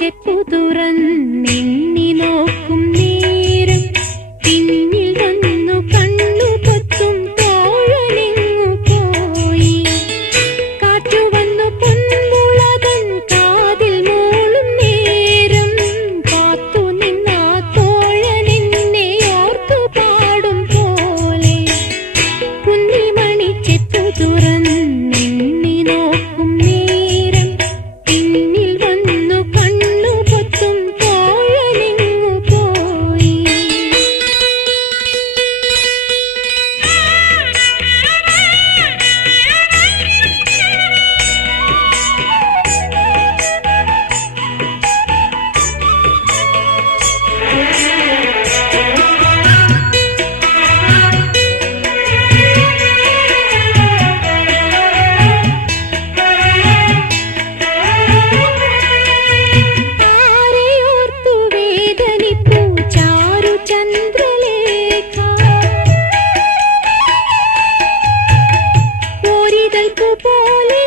ചെപ്പു തുറന്നെണ്ണി നോക്കും നേരം പിന്നിൽ വന്നു കണ്ണു പൊത്തും തോഴനെങ്ങു പോയി. കാറ്റു വന്നു പൊന്മുളകൻ കാതിൽ മൂളും നേരം കാത്തു നിന്ന തോഴനെന്നെ ഓർത്തു പാടും പോലെ. കുന്നിമണി ചെപ്പു തുറന്നെണ്ണി നോക്കും നേരം പിന്നിൽ വന്നു കണ്ണു പൊത്തും തോഴനെങ്ങു പോയി. ആരെയോർത്തു വേദനിപ്പൂ ചാരു ചന്ദ്രലേഖ. ഒരിതൾക്കു പോലെ